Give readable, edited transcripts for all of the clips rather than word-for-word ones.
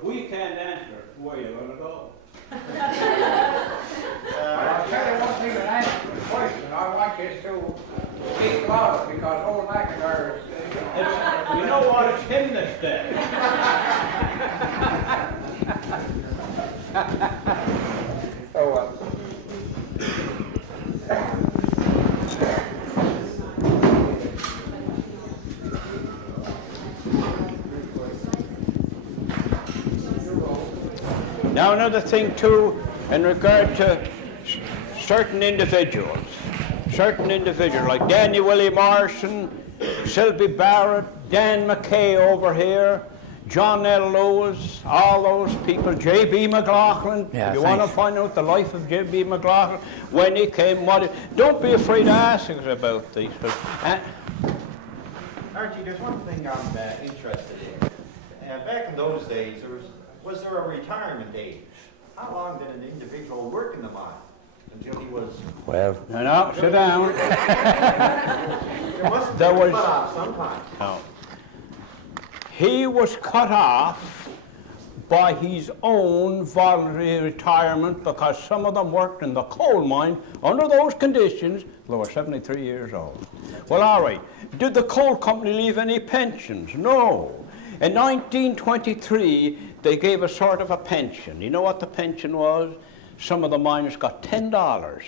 If we can't answer it, where are you going to go? I'll tell you one thing that answers the question. I want you to speak louder because old MacIntyre is... You know what? It's him that's dead. Oh, well. Now another thing too, in regard to certain individuals like Daniel Willie Morrison, Sylvie Barrett, Dan McKay over here, John L. Lewis, all those people, J.B. MacLachlan. Yeah, if you want to find out the life of J.B. MacLachlan, when he came, don't be afraid to ask us about these. Archie, there's one thing I'm interested in. Back in those days, was there a retirement age? How long did an individual work in the mine until he was... Well, no, sit down. There must have been cut off sometime. No. He was cut off by his own voluntary retirement because some of them worked in the coal mine under those conditions. They were 73 years old. Well, all right. Did the coal company leave any pensions? No. In 1923, they gave a sort of a pension. You know what the pension was? Some of the miners got $10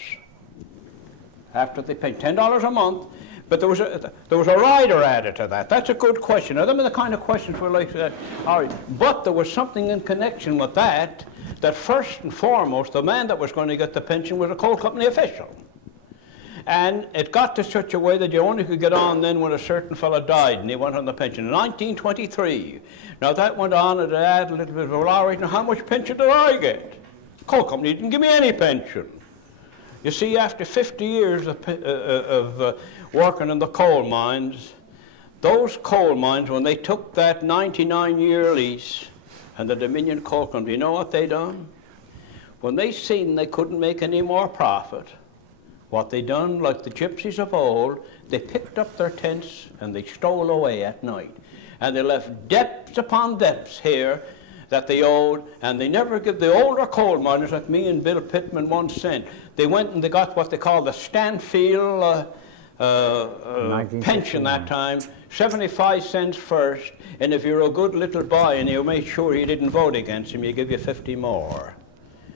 after they paid $10 a month. But there was a rider added to that. That's a good question. Now, them are the kind of questions we're like that. All right. But there was something in connection with that first and foremost, the man that was going to get the pension was a coal company official. And it got to such a way that you only could get on then when a certain fellow died and he went on the pension in 1923. Now that went on and it added a little bit. Well, all right, now how much pension did I get? Coal company didn't give me any pension. You see, after 50 years of working in the coal mines, those coal mines, when they took that 99-year lease and the Dominion Coal Company, you know what they done? When they seen they couldn't make any more profit, what they done, like the gypsies of old, they picked up their tents and they stole away at night. And they left debts upon debts here that they owed, and they never give the older coal miners like me and Bill Pittman 1 cent. They went and they got what they call the Stanfield pension that time, 75 cents first, and if you're a good little boy and you made sure you didn't vote against him, you give you 50 more.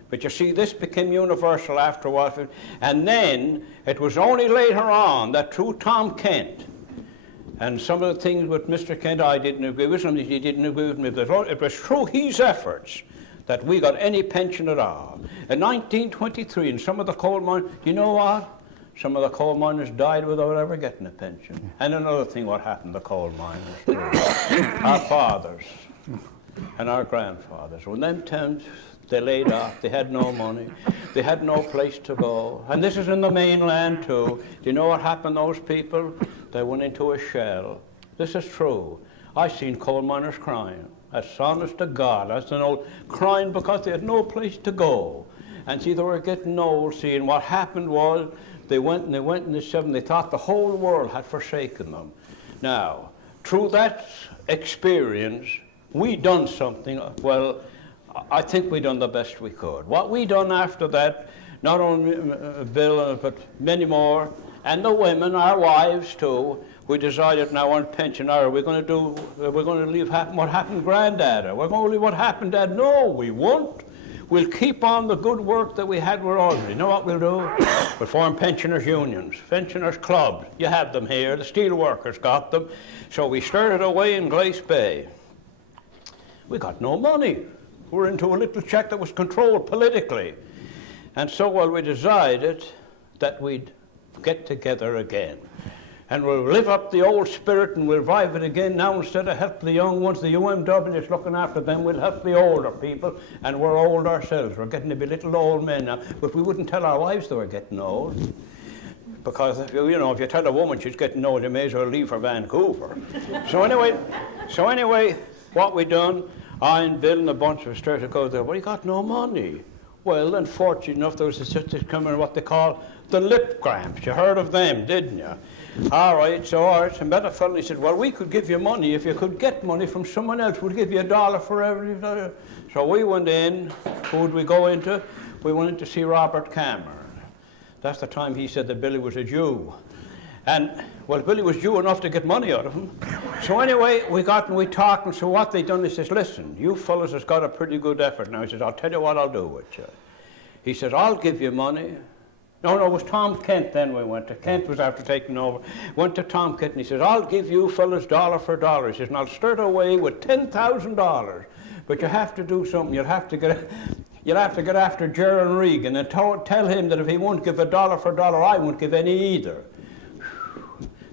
But you see, this became universal after a while, and then it was only later on that through Tom Kent, and some of the things with Mr. Kent I didn't agree with, some of he didn't agree with me, but it was through his efforts that we got any pension at all. In 1923, in some of the coal mines, you know what? Some of the coal miners died without ever getting a pension. And another thing, what happened to coal miners, our fathers and our grandfathers, when them times they laid off, they had no money, they had no place to go. And this is in the mainland too. Do you know what happened to those people? They went into a shell. This is true. I've seen coal miners crying. That's honest to God. That's an old crying because they had no place to go. And see, they were getting old. See, and what happened was they went in the 70s. They thought the whole world had forsaken them. Now, through that experience, we done something. Well, I think we done the best we could. What we done after that, not only Bill, but many more, and the women, our wives too, we decided now on pension, we're going to leave what happened Granddad, or we're going to leave what happened Dad. No, we won't. We'll keep on the good work that we had with already. You know what we'll do? We'll form pensioners' unions, pensioners' clubs. You have them here. The steel workers got them. So we started away in Glace Bay. We got no money. We're into a little check that was controlled politically. And so, well, we decided that we'd get together again. And we'll live up the old spirit and we'll revive it again. Now, instead of help the young ones, the UMW is looking after them, we'll help the older people, and we're old ourselves. We're getting to be little old men now. But we wouldn't tell our wives they were getting old. Because, if you tell a woman she's getting old, you may as well leave for Vancouver. So anyway, what we done, I and Bill and a bunch of us started to go there. Well, you got no money. Well, unfortunately enough, there was a system coming, what they call the lip cramps. You heard of them, didn't you? All right, so I met a fellow, he said, well, we could give you money if you could get money from someone else. We'll give you $1 for every dollar. So we went in. Who'd we go into? We went in to see Robert Cameron. That's the time he said that Billy was a Jew. And, well, Billy was Jew enough to get money out of him. So anyway, we got and we talked, and so what they done, he says, listen, you fellas has got a pretty good effort now. He says, I'll tell you what I'll do with you. He says, I'll give you money. No, it was Tom Kent then we went to. Kent was after taking over. Went to Tom Kent and he says, I'll give you fellas $1 for $1. He says, and I'll start away with $10,000. But you have to do something. You'll have to get after Gerald Regan and tell him that if he won't give $1 for $1, I won't give any either.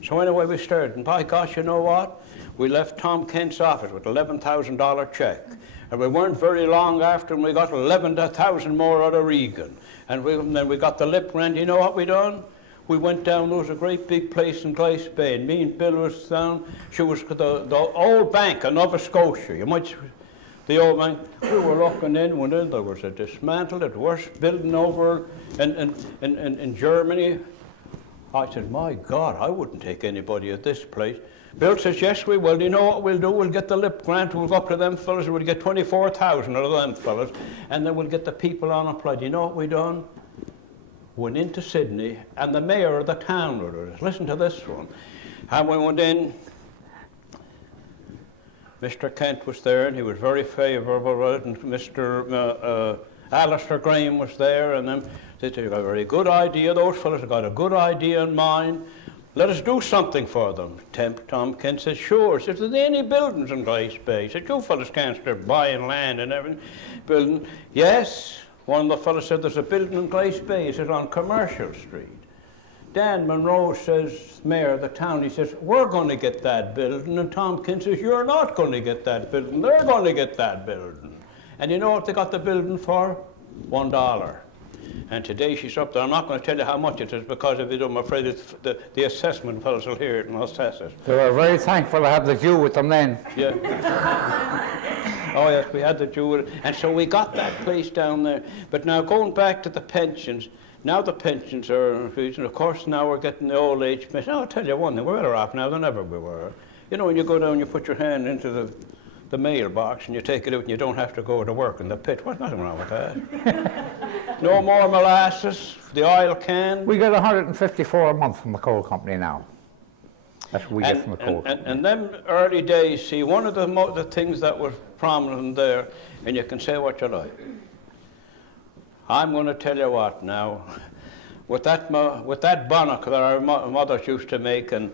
So anyway, we started. And by gosh, you know what? We left Tom Kent's office with $11,000 check. And we weren't very long after, and we got 11,000 more out of Regan. And then we got the lip grant. You know what we done? We went down, there was a great big place in Glace Bay, and me and Bill was down. She was the old bank of Nova Scotia. You might, the old bank. We were looking in, when there was a dismantled, the worst building over in Germany. I said, my God, I wouldn't take anybody at this place. Bill says, yes, we will. You know what we'll do? We'll get the lip grant. We'll go up to them fellas. We'll get 24,000 out of them fellas. And then we'll get the people unemployed. You know what we done? Went into Sydney, and the mayor of the town with us. Listen to this one. And we went in. Mr. Kent was there, and he was very favourable. And Mr. Alistair Graham was there, and then they said, you've got a very good idea. Those fellas have got a good idea in mind. Let us do something for them. Tom Kent says, sure. He says, are there any buildings in Glace Bay? He said, you fellas can't start buying land and everything. Building. Yes. One of the fellas said, there's a building in Glace Bay. He says, on Commercial Street. Dan Monroe says, mayor of the town, he says, we're going to get that building. And Tom Kent says, you're not going to get that building. They're going to get that building. And you know what they got the building for? $1. And today she's up there. I'm not going to tell you how much it is because if you do, I'm afraid it's the assessment fellows will hear it and assess it. They were very thankful to have the Jew with them then. Yeah. Oh yes, we had the Jew with it. And so we got that place down there. But now going back to the pensions, now the pensions are increasing. Of course now we're getting the old age pension. I'll tell you one thing, we're better off now than ever we were. You know, when you go down, you put your hand into the mailbox and you take it out and you don't have to go to work in the pit. There's nothing wrong with that. No more molasses, the oil can. We get 154 a month from the coal company now. That's what we get from the coal company. And them early days, see, one of the things that was prominent there, and you can say what you like. I'm going to tell you what now, with that bonnet that our mothers used to make, and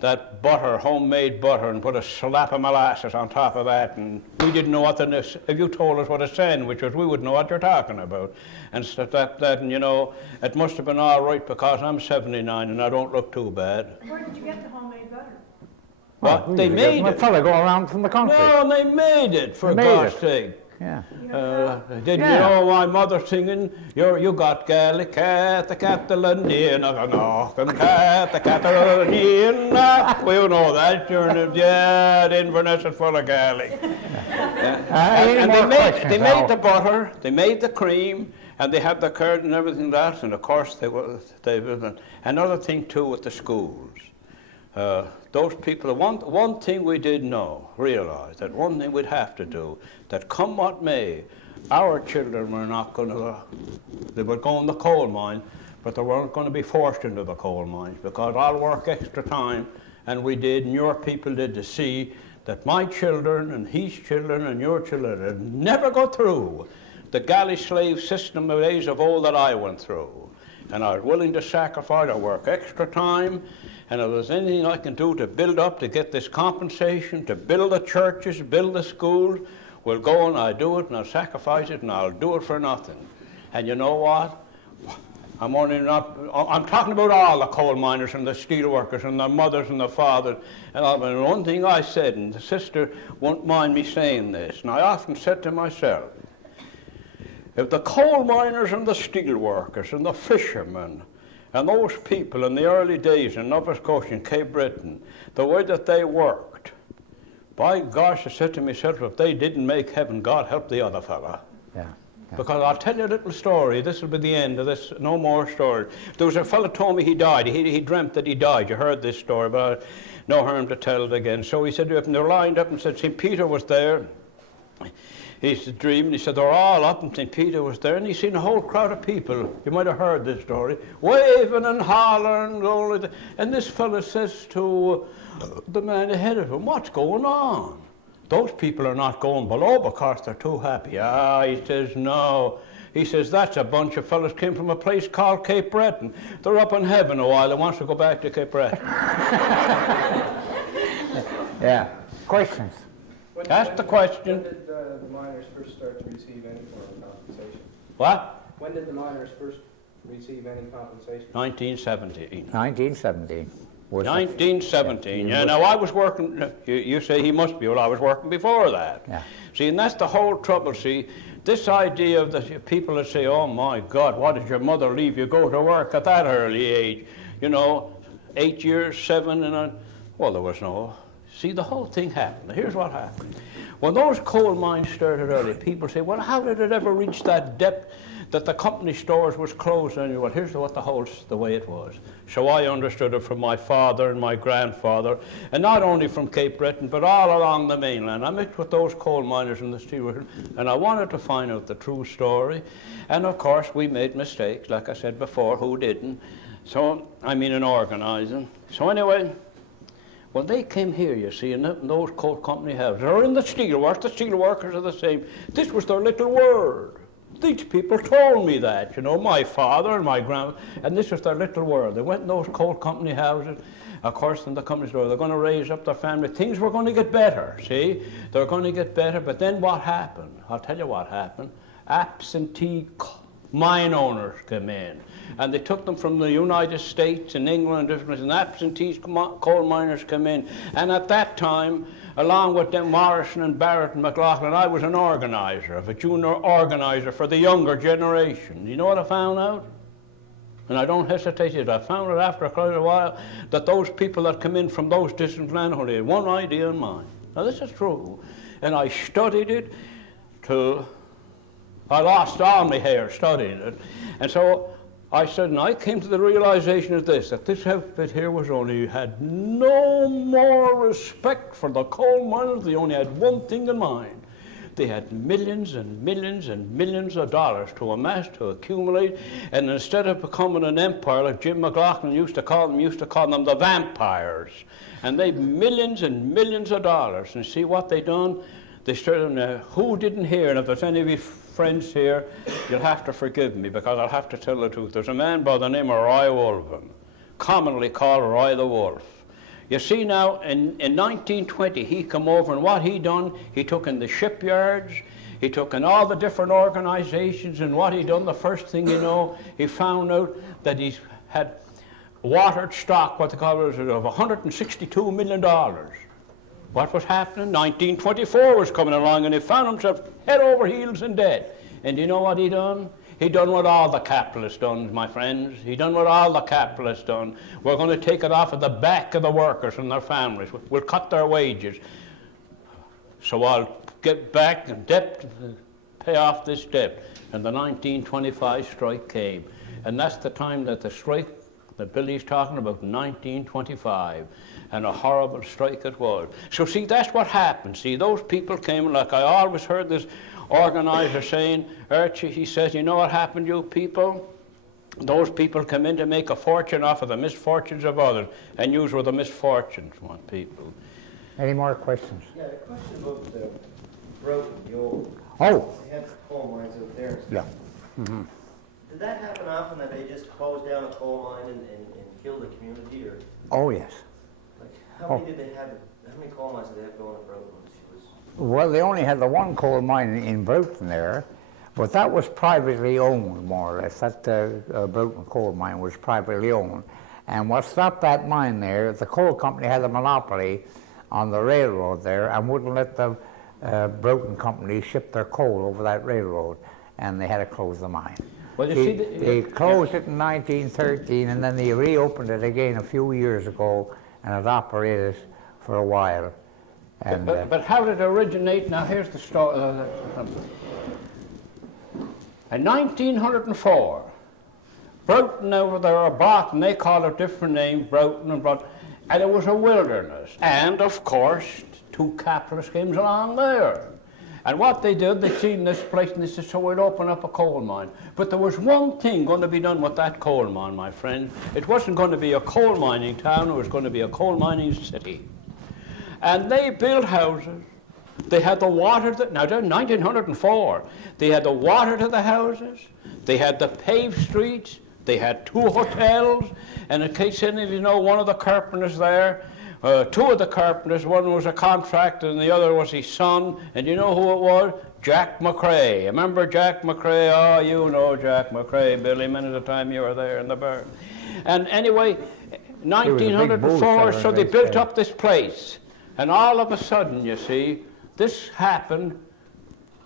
that butter, homemade butter, and put a slap of molasses on top of that, and we didn't know what if you told us what a sandwich was, we wouldn't know what you're talking about. And stuff like that, and you know, it must have been all right because I'm 79 and I don't look too bad. Where did you get the homemade butter? Well, they made it. A fella go around from the country. No, they made it, for God's sake. Yeah. Didn't you know my mother singing, you got Gaelic at the Catalan, and cat the Catalan, we all know that, the Inverness is full of Gaelic. And they made the butter, they made the cream, and they had the curd and everything else, and of course they another thing too with the schools. Those people, one thing we did realize that one thing we'd have to do, that come what may, our children were not going to, they would go in the coal mine, but they weren't going to be forced into the coal mines because I'll work extra time, and we did, and your people did, to see that my children and his children and your children would never go through the galley slave system of days of old that I went through. And I was willing to sacrifice, I work extra time, and if there's anything I can do to build up, to get this compensation, to build the churches, build the schools, we'll go and I'll do it, and I'll sacrifice it, and I'll do it for nothing. And you know what? I'm talking about all the coal miners and the steel workers and their mothers and their fathers. And one thing I said, and the sister won't mind me saying this, and I often said to myself, if the coal miners and the steel workers and the fishermen and those people in the early days in Nova Scotia and Cape Breton, the way that they worked, by gosh, I said to myself, if they didn't make heaven, God help the other fella. Yeah. Because I'll tell you a little story. This will be the end of this. No more stories. There was a fellow told me he died. He dreamt that he died. You heard this story, but no harm to tell it again. So he said, and they're lined up and said St. Peter was there. He's dreaming. He said they're all up and St. Peter was there, and he seen a whole crowd of people. You might have heard this story, waving and hollering. And this fellow says to the man ahead of him, "What's going on? Those people are not going below because they're too happy." Ah, he says, "No." He says, "That's a bunch of fellas came from a place called Cape Breton. They're up in heaven a while. They want to go back to Cape Breton." Yeah. Questions? That's the question. When did the miners first start to receive any form of compensation? What? When did the miners first receive any compensation? 1917. 1917. 1917, yeah. Now I was working, you say he must be, well I was working before that. Yeah. See, and that's the whole trouble, see. This idea of the people that say, "Oh my God, why did your mother leave you go to work at that early age?" You know, 8 years, 7, and well, there was no. See, the whole thing happened. Here's what happened. When those coal mines started early, people say, "Well, how did it ever reach that depth that the company stores was closed?" And well, here's what the way it was. So I understood it from my father and my grandfather, and not only from Cape Breton, but all along the mainland. I mixed with those coal miners in the steelworkers, and I wanted to find out the true story. And of course, we made mistakes, like I said before. Who didn't? So I mean, in organizing. So anyway. Well, they came here, you see, in those coal company houses, or in the steelworks. The steelworkers are the same. This was their little world. These people told me that, you know, my father and my grandma, and this was their little world. They went in those coal company houses. Of course, in the company store, they're going to raise up their family. Things were going to get better, see? They're going to get better, but then what happened? I'll tell you what happened. Absentee mine owners came in. And they took them from the United States and England, and absentee coal miners come in. And at that time, along with them Morrison and Barrett and MacLachlan, I was an organizer, a junior organizer for the younger generation. You know what I found out? And I don't hesitate to. I found out after quite a while that those people that come in from those distant lands only had one idea in mind. Now this is true. And I studied it I lost all my hair studying it. And so I said, and I came to the realization of this, that this outfit here had no more respect for the coal miners. They only had one thing in mind. They had millions and millions and millions of dollars to amass, to accumulate, and instead of becoming an empire like Jim MacLachlan used to call them the vampires. And they've millions and millions of dollars. And see what they done? They started, who didn't hear, and if there's any of you friends here, you'll have to forgive me because I'll have to tell the truth. There's a man by the name of Roy Wolven, commonly called Roy the Wolf. You see now, in 1920, he come over, and what he done, he took in the shipyards, he took in all the different organizations, and what he done, the first thing you know, he found out that he had watered stock, what they call it, of $162 million. What was happening? 1924 was coming along, and he found himself head over heels in debt. And you know what he done? He done what all the capitalists done, my friends. He done what all the capitalists done. We're going to take it off of the back of the workers and their families. We'll cut their wages. So I'll get back and pay off this debt. And the 1925 strike came. And that's the time that the strike that Billy's talking about, 1925. And a horrible strike it was. So see, that's what happened. See, those people came, like I always heard this organizer saying, Archie, he says, you know what happened, you people? Those people come in to make a fortune off of the misfortunes of others, and you were the misfortunes, one people. Any more questions? Yeah, a question about the Broughton, the old. Oh. They had coal mines out there. Yeah. Mm-hmm. Did that happen often, that they just closed down a coal mine and killed the community, or? Oh, yes. How many did they have? How many coal mines did they have going at Broughton? Well, they only had the one coal mine in Broughton there, but that was privately owned, more or less. That Broughton Coal Mine was privately owned. And what stopped that mine there, the coal company had a monopoly on the railroad there and wouldn't let the Broughton company ship their coal over that railroad, and they had to close the mine. Well, They closed it in 1913, and then they reopened it again a few years ago, and it operated for a while. And, but how did it originate? Now here's the story. In 1904, Broughton over there, or Broughton, they call it different names, Broughton and Broughton, and it was a wilderness. And of course, two capitalists came along there. And what they did, they seen this place and they said, so we'll open up a coal mine. But there was one thing going to be done with that coal mine, my friend. It wasn't going to be a coal mining town, it was going to be a coal mining city. And they built houses. They had the water, now in 1904, they had the water to the houses, they had the paved streets, they had 2 hotels, and in case any of you know, one of the carpenters there, 2 of the carpenters, one was a contractor and the other was his son, and you know who it was? Jack McRae. Remember Jack McRae? Oh, you know Jack McRae, Billy, many of the time you were there in the bar. And anyway, 1904, so they built up this place, and all of a sudden, you see, this happened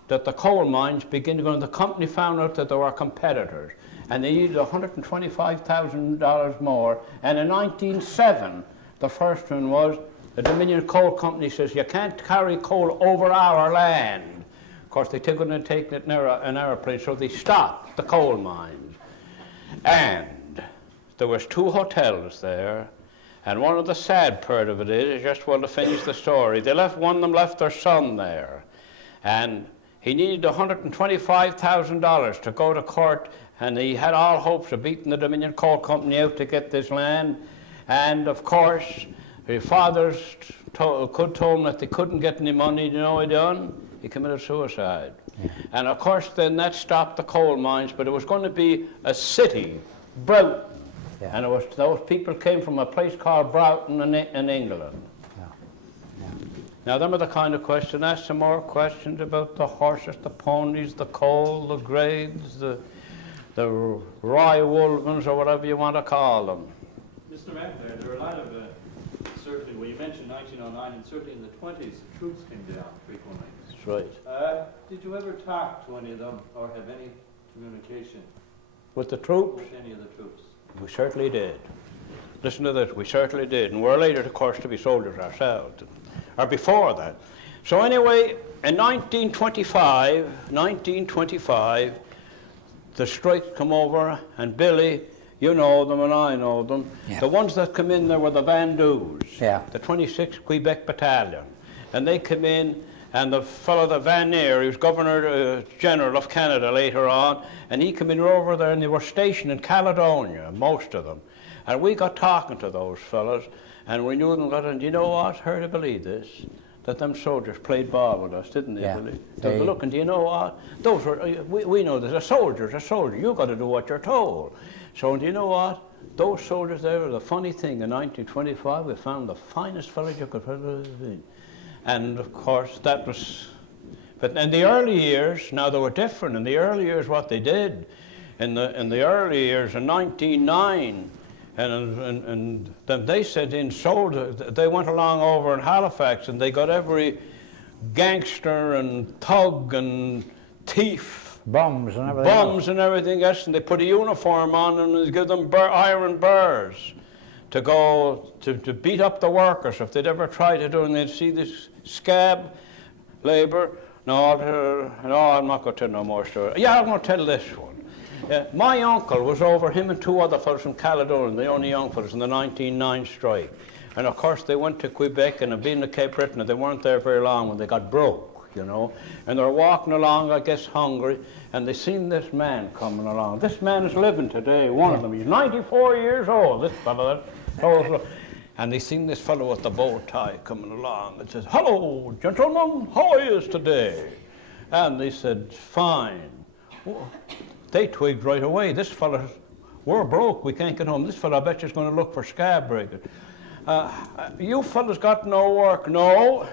that the coal mines began to go, and the company found out that there were competitors, and they needed $125,000 more, and in 1907, the first one was, the Dominion Coal Company says, you can't carry coal over our land. Of course, they took it and taken it in an aeroplane, so they stopped the coal mines. And there was 2 hotels there, and one of the sad part of it is, just want to finish the story, one of them left their son there, and he needed $125,000 to go to court, and he had all hopes of beating the Dominion Coal Company out to get this land. And of course, his fathers told him that they couldn't get any money. You know what he done? He committed suicide. Yeah. And of course, then that stopped the coal mines, but it was going to be a city, Broughton. Yeah. And those people came from a place called Broughton in England. Yeah. Yeah. Now, them are the kind of questions. Ask some more questions about the horses, the ponies, the coal, the grades, the rye wolvens, or whatever you want to call them. Mr. MacIntyre, there were a lot of, certainly, well, you mentioned 1909, and certainly in the 20s, the troops came down frequently. That's right. Did you ever talk to any of them, or have any communication with the troops? With any of the troops? We certainly did. Listen to this, we certainly did. And we're later, of course, to be soldiers ourselves, or before that. So anyway, in 1925, the strikes come over, and Billy, you know them and I know them. Yeah. The ones that come in there were the Vandus, yeah. The 26th Quebec Battalion. And they come in, and the fellow, the Vanier, he was Governor General of Canada later on, and he came in over there, and they were stationed in Caledonia, most of them. And we got talking to those fellows, and we knew them, and you know what, hard to believe this, that them soldiers played ball with us, didn't they? Yeah. They look, and do you know what, those were, we know this, a soldier's a soldier, you've got to do what you're told. So do you know what? Those soldiers there were the funny thing. In 1925, we found the finest fellows you could ever see. And of course, that was. But in the early years, now they were different. In the early years, what they did, in the early years, in 1909, and then they sent in soldiers. They went along over in Halifax, and they got every gangster and thug and thief. Bums and everything else, and they put a uniform on them and they give them iron bars to go to beat up the workers if they'd ever try to do it, and they'd see this scab labour. No, I'm not going to tell no more story. Yeah, I'm going to tell this one. My uncle was over, him and 2 other fellows from Caledonia, the only young fellows in the 1909 strike. And of course they went to Quebec and had been to Cape Breton, and they weren't there very long when they got broke. You know, and they're walking along, I guess, hungry, and they seen this man coming along. This man is living today, one of them. He's 94 years old, this fellow. And they seen this fellow with the bow tie coming along and says, hello, gentlemen, how are you today? And they said, fine. Well, they twigged right away. This fellow, we're broke, we can't get home. This fellow, I bet you, is going to look for scab breakers. You fellas got no work? No.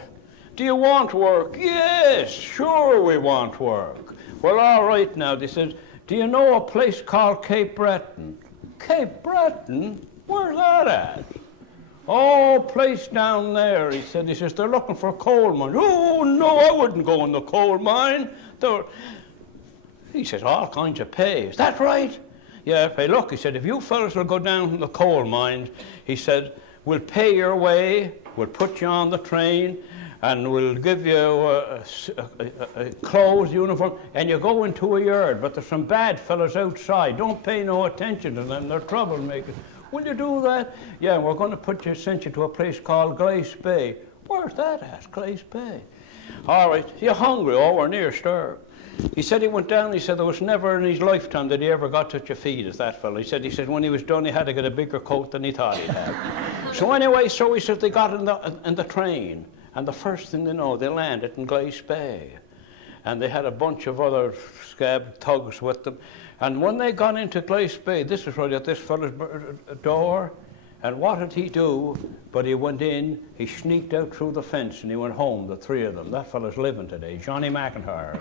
Do you want work? Yes, sure we want work. Well, all right now, they said, do you know a place called Cape Breton? Cape Breton? Where's that at? Oh, place down there, he says, they're looking for a coal mine. Oh, no, I wouldn't go in the coal mine. He says, all kinds of pay. Is that right? Yeah, pay. Look, he said, if you fellas will go down to the coal mines, he said, we'll pay your way, we'll put you on the train, and we'll give you a clothes, uniform, and you go into a yard, but there's some bad fellas outside. Don't pay no attention to them, they're troublemakers. Will you do that? Yeah, we're going to send you to a place called Glace Bay. Where's that at, Glace Bay? All right, you're hungry? Oh, we're near starved. He said he went down, he said there was never in his lifetime that he ever got such a feed as that fellow. He said when he was done, he had to get a bigger coat than he thought he'd have. So anyway, so he said they got in the train, and the first thing they know, they landed in Glace Bay. And they had a bunch of other scab thugs with them. And when they got into Glace Bay, this is right at this fellow's door. And what did he do? But he went in, he sneaked out through the fence, and he went home, the three of them. That fellow's living today, Johnny MacIntyre.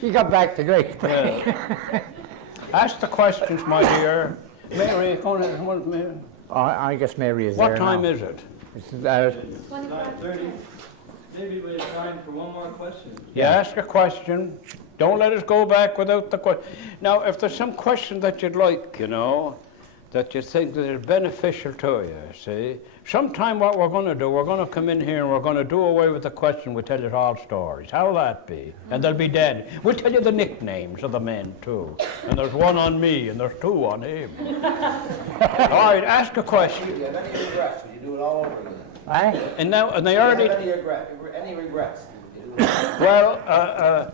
He got back to Great Britain. Yeah. Ask the questions, my dear. Mary, I guess Mary is what there time now. is it? It's, 9:30. Maybe we have time for one more question. You ask a question. Don't let us go back without the question. Now, if there's some question that you'd like, you know, that you think that is beneficial to you, see? Sometime what we're going to do, we're going to come in here and we're going to do away with the question. We'll tell you all stories. How'll that be? And they'll be dead. We'll tell you the nicknames of the men, too. And there's one on me and there's two on him. All right, ask a question. Do you have any regrets? Would you do it all over again? Aye? And now, and they Do you already... have any regrets? Would you do it all over Well,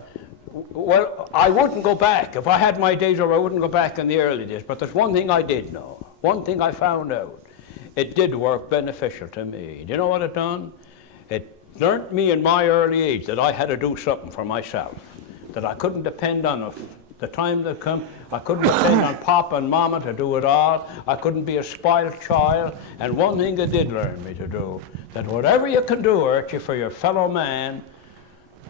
well, I wouldn't go back. If I had my days over, I wouldn't go back in the early days. But there's one thing I did know. One thing I found out. It did work beneficial to me. Do you know what it done? It learnt me in my early age that I had to do something for myself. That I couldn't depend on the time that come. I couldn't depend on Papa and Mama to do it all. I couldn't be a spoiled child. And one thing it did learn me to do, that whatever you can do, Archie, for your fellow man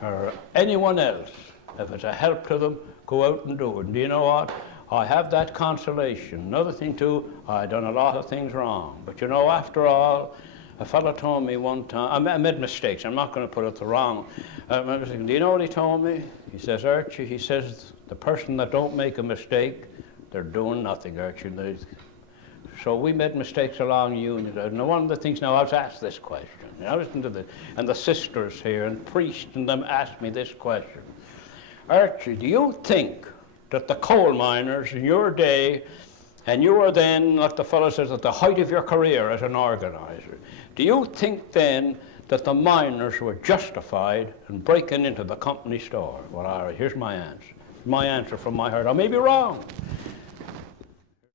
or anyone else, if it's a help to them, go out and do it. And do you know what? I have that consolation. Another thing too, I done a lot of things wrong. But you know, after all, a fellow told me one time, I made mistakes, I'm not going to put it the wrong. Do you know what he told me? He says, Archie, he says, the person that don't make a mistake, they're doing nothing, Archie. So we made mistakes along union. And one of the things now, I was asked this question. I listened to and the sisters here and priests and them asked me this question. Archie, do you think that the coal miners in your day, and you were then, like the fellow says, at the height of your career as an organizer, do you think then that the miners were justified in breaking into the company store? Well, all right, here's my answer. My answer from my heart. I may be wrong.